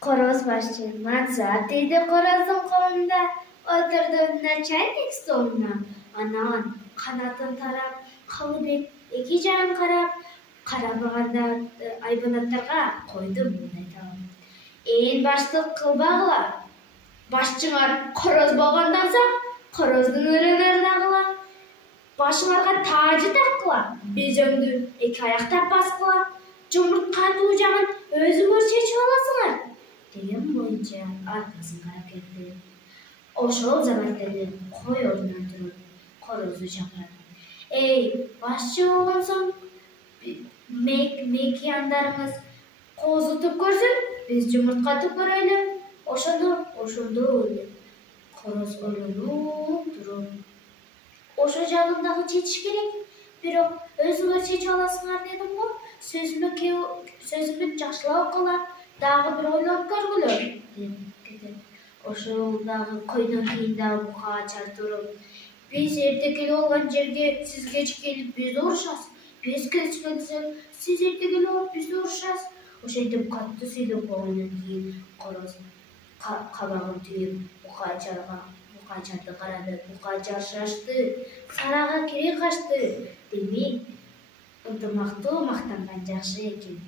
Koroz başçı, mansat dedi korozun kolunda. Oturdu начальник stoluna. Anan kanatın tarap, kalıbek iki can karap. Karabağanda aybanаттарға koydu bunday tamam. En başlık kılbağılar. Başçılar koroz болғандан соң, korozdың ürünері дағыла. Başılarga tacı takıla. Bezöңdü iki ayakta basıla. Жұмыртқа туğacağın özüңөр çeçip alasыңар. Деген boyunca arkasın qarap ketdi. Ошол заматтарды кой ордунан туруп корозду чакырат. Эй, башчы болгон соң мекияндарыңыз козутуп көрсүн, биз жумурткатып көрөлү. Ошондо эле короз ойлонуп туруп ошо жагындагы чечиш керек. Бирок өзүңөр чечип аласыңар дедим го. Сөзүмдү жакшылап кала, дагы бир ойлонуп көргүлө. Ошол дагы койдон кийин дагы бука ачар туруп, биз эрте келип алган жерге сиз кеч келип бизди урушасыз. Биз кеч келсек, сиз эрте келип алып бизди урушасыз. Ошентип катты сүйлөп болгондон кийин короз кабагын түйүп букачарды карады. Букачар шашты, сарага кире качты. Демек, ынтымактуу мактанган жакшы экен.